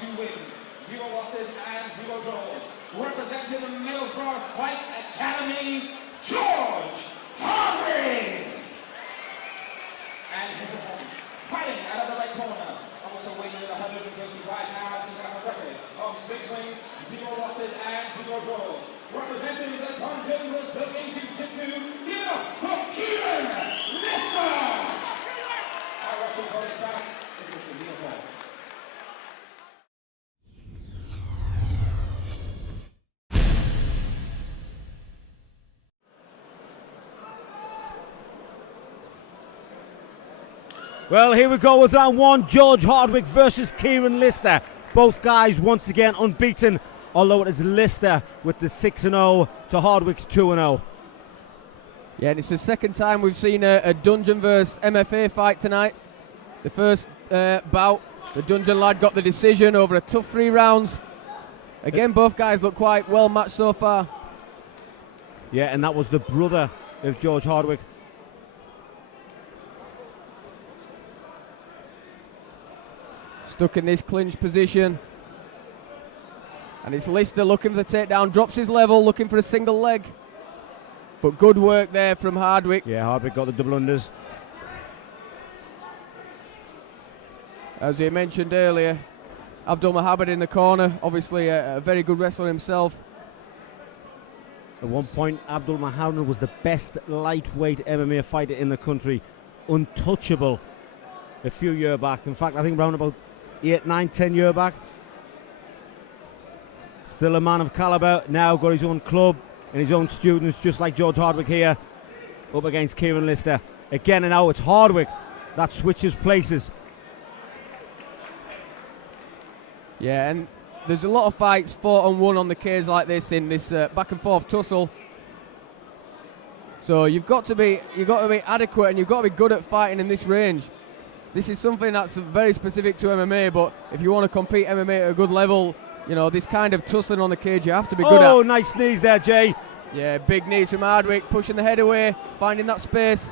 2 wins, 0 losses, and 0 draws. Representing the Middlesbrough Fight Academy, George Hardwick! And his opponent, fighting out of the right corner, also weighing in 125 pounds, he has a record of 6 wins, 0 losses, and 0 draws. Representing the Dungeon Brazilian Jiu-Jitsu, here from Kieran Lister! Our referee for this bout is Mr. Leopold. Well, here we go with round 1, George Hardwick versus Kieran Lister. Both guys once again unbeaten, although it is Lister with the 6-0 to Hardwick's 2-0. Yeah, and it's the second time we've seen a Dungeon versus MFA fight tonight. The first bout, the Dungeon lad got the decision over a tough 3 rounds. Again, both guys look quite well matched so far. Yeah, and that was the brother of George Hardwick. Stuck in this clinch position. And it's Lister looking for the takedown, drops his level, looking for a single leg. But good work there from Hardwick. Yeah, Hardwick got the double unders. As we mentioned earlier, Abdul Mohammed in the corner, obviously a very good wrestler himself. At one point, Abdul Mohammed was the best lightweight MMA fighter in the country. Untouchable a few years back. In fact, I think around about 8, 9, 10 years back. Still a man of caliber, now got his own club and his own students, just like George Hardwick here, up against Kieran Lister. Again, and now it's Hardwick that switches places. Yeah, and there's a lot of fights fought and won on the cage like this in this back and forth tussle. So you've got to be adequate and you've got to be good at fighting in this range. This is something that's very specific to MMA, but if you want to compete MMA at a good level, you know, this kind of tussling on the cage you have to be good at. Oh, nice knees there, Jay. Yeah, big knees from Hardwick, pushing the head away, finding that space.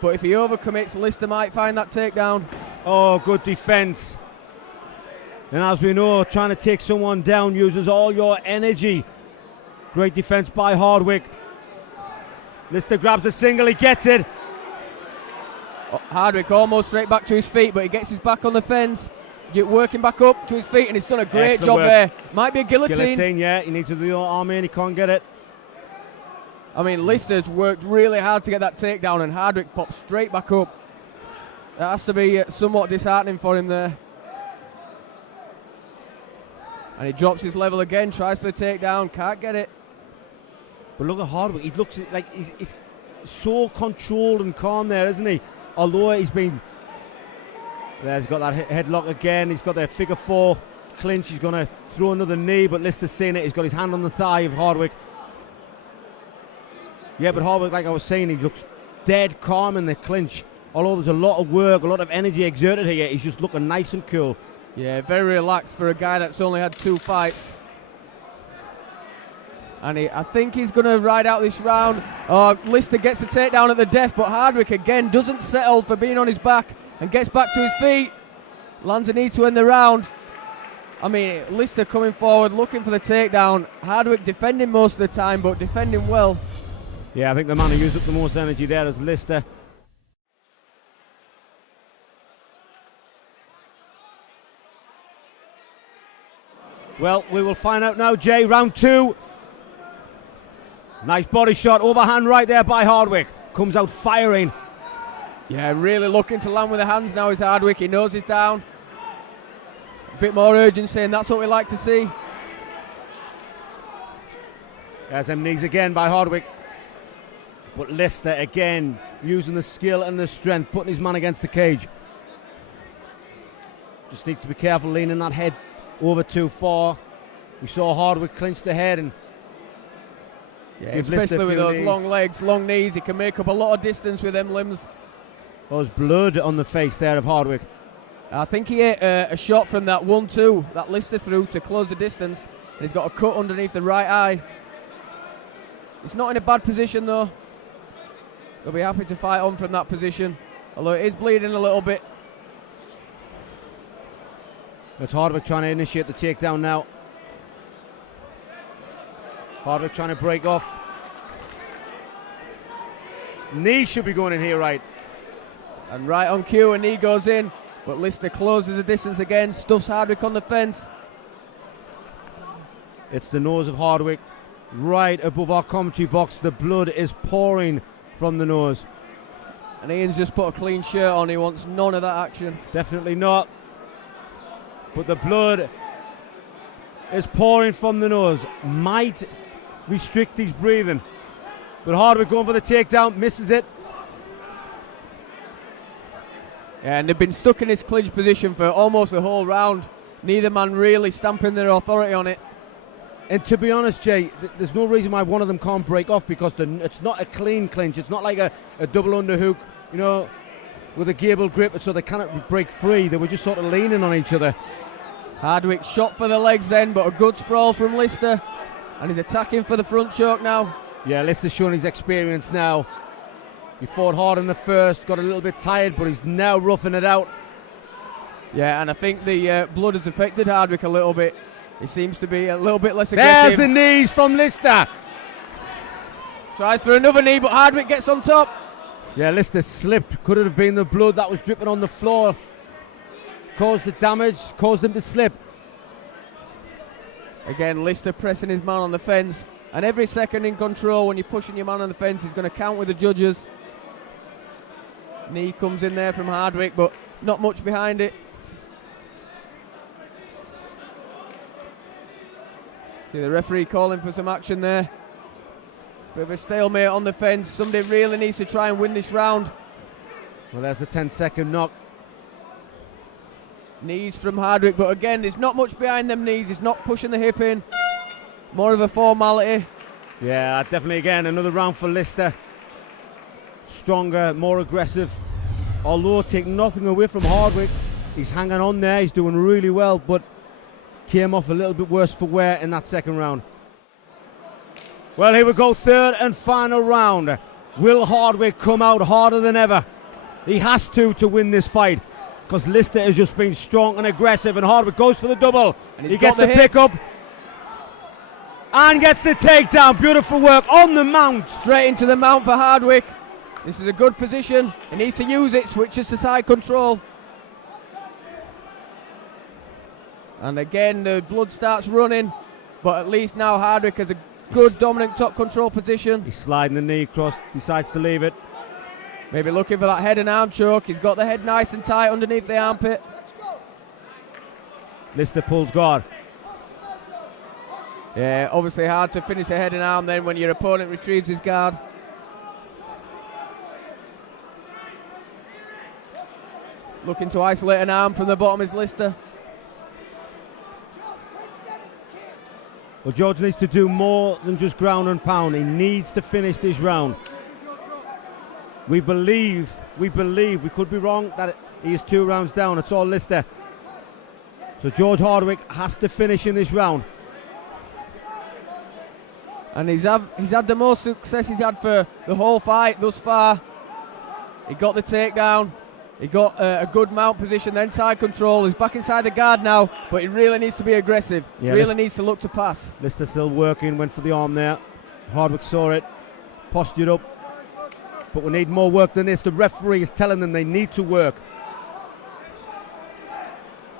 But if he overcommits, Lister might find that takedown. Oh, good defense. And as we know, trying to take someone down uses all your energy. Great defense by Hardwick. Lister grabs a single, he gets it. Hardwick almost straight back to his feet, but he gets his back on the fence. Working back up to his feet, and he's done a great Excellent job work. there. Might be a guillotine. Guillotine, yeah. He needs to do the arm in, he can't get it. I mean, Lister's worked really hard to get that takedown, and Hardwick pops straight back up. That has to be somewhat disheartening for him there. And he drops his level again, tries for the takedown, can't get it. But look at Hardwick, he looks like he's so controlled and calm there, isn't he? Although he's been... There, he's got that headlock again, he's got the figure 4 clinch, he's going to throw another knee, but Lister's seeing it, he's got his hand on the thigh of Hardwick. Yeah, but Hardwick, like I was saying, he looks dead calm in the clinch. Although there's a lot of work, a lot of energy exerted here, he's just looking nice and cool. Yeah, very relaxed for a guy that's only had 2 fights. And I think he's going to ride out this round. Lister gets the takedown at the death, but Hardwick again doesn't settle for being on his back and gets back to his feet. Lands a knee to end the round. I mean, Lister coming forward, looking for the takedown. Hardwick defending most of the time, but defending well. Yeah, I think the man who used up the most energy there is Lister. Well, we will find out now, Jay. Round 2. Nice body shot, overhand right there by Hardwick. Comes out firing. Yeah, really looking to land with the hands now is Hardwick. He knows he's down. A bit more urgency, and that's what we like to see. There's them knees again by Hardwick. But Lister again, using the skill and the strength, putting his man against the cage. Just needs to be careful leaning that head over too far. We saw Hardwick clinch the head and especially with those long legs, long knees, he can make up a lot of distance with them limbs. There's blood on the face there of Hardwick. I think he hit a shot from that 1-2 that Lister threw to close the distance, and he's got a cut underneath the right eye. He's not in a bad position though. He'll be happy to fight on from that position, although it is bleeding a little bit. It's Hardwick trying to initiate the takedown now. Hardwick trying to break off. Knee should be going in here, right? And right on cue, a knee goes in, but Lister closes the distance again, stuffs Hardwick on the fence. It's the nose of Hardwick right above our commentary box. The blood is pouring from the nose. And Ian's just put a clean shirt on. He wants none of that action. Definitely not. But the blood is pouring from the nose. Might restrict his breathing. But Hardwick going for the takedown, misses it. Yeah, and they've been stuck in this clinch position for almost the whole round. Neither man really stamping their authority on it. And to be honest, Jay, there's no reason why one of them can't break off, because it's not a clean clinch. It's not like a double underhook, you know, with a gable grip, so they cannot break free. They were just sort of leaning on each other. Hardwick shot for the legs then, but a good sprawl from Lister. And he's attacking for the front choke now. Yeah, Lister's showing his experience now. He fought hard in the first, got a little bit tired, but he's now roughing it out. Yeah, and I think the blood has affected Hardwick a little bit. He seems to be a little bit less aggressive. There's the knees from Lister. Tries for another knee, but Hardwick gets on top. Yeah, Lister slipped. Could it have been the blood that was dripping on the floor? Caused the damage, caused him to slip. Again, Lister pressing his man on the fence. And every second in control when you're pushing your man on the fence, he's going to count with the judges. Knee comes in there from Hardwick, but not much behind it. See the referee calling for some action there. Bit of a stalemate on the fence. Somebody really needs to try and win this round. Well, there's the 10-second knock. Knees from Hardwick, but again, there's not much behind them knees. He's not pushing the hip in. More of a formality. Yeah, definitely again, another round for Lister. Stronger, more aggressive. Although take nothing away from Hardwick. He's hanging on there, he's doing really well, but came off a little bit worse for wear in that second round. Well, here we go, third and final round. Will Hardwick come out harder than ever? He has to win this fight, because Lister has just been strong and aggressive, and Hardwick goes for the double. And he gets the pick up and gets the takedown. Beautiful work on the mount. Straight into the mount for Hardwick. This is a good position. He needs to use it, switches to side control. And again, the blood starts running, but at least now Hardwick has a good dominant top control position. He's sliding the knee across, decides to leave it. Maybe looking for that head and arm choke. He's got the head nice and tight underneath the armpit. Lister pulls guard. Yeah, obviously hard to finish a head and arm then when your opponent retrieves his guard. Looking to isolate an arm from the bottom is Lister. Well, George needs to do more than just ground and pound. He needs to finish this round. We believe, we could be wrong, that he is 2 rounds down. It's all Lister. So George Hardwick has to finish in this round. And he's had the most success he's had for the whole fight thus far. He got the takedown. He got a good mount position, then side control. He's back inside the guard now, but he really needs to be aggressive. Yeah, really needs to look to pass. Lister still working, went for the arm there. Hardwick saw it, postured up. But we need more work than this. The referee is telling them they need to work.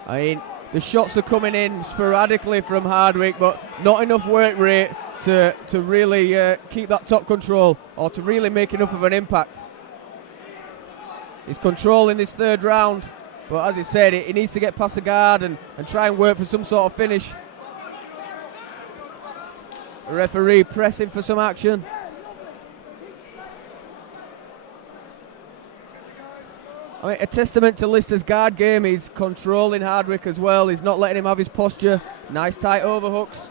I mean, the shots are coming in sporadically from Hardwick, but not enough work rate to really keep that top control or to really make enough of an impact. He's controlling this third round, but as he said, he needs to get past the guard and try and work for some sort of finish. The referee pressing for some action. I mean, a testament to Lister's guard game. He's controlling Hardwick as well. He's not letting him have his posture. Nice tight overhooks.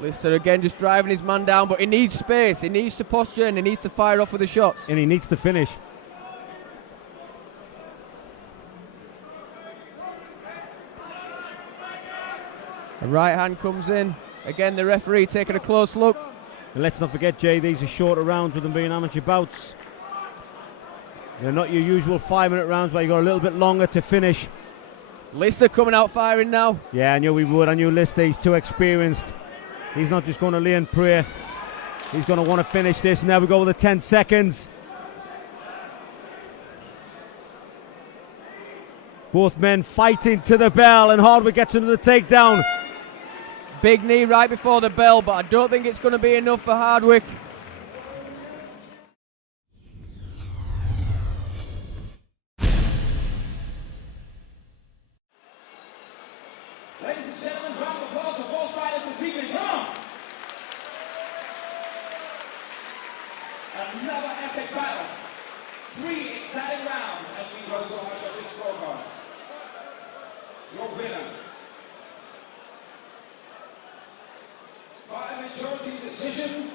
Lister again just driving his man down, but he needs space. He needs to posture and he needs to fire off with the shots. And he needs to finish. The right hand comes in. Again, the referee taking a close look. And let's not forget, Jay, these are shorter rounds with them being amateur bouts. They're not your usual 5-minute rounds where you got a little bit longer to finish. Lister coming out firing now. Yeah, I knew we would. I knew Lister, he's too experienced. He's not just going to lay and pray. He's going to want to finish this. And there we go with the 10 seconds. Both men fighting to the bell, and Hardwick gets another takedown. Big knee right before the bell, but I don't think it's going to be enough for Hardwick. Ladies and gentlemen, round of applause for both fighters this evening. Come on! Another epic battle. 3 exciting rounds, and we go so much of this scorecard. Your winner, by majority decision,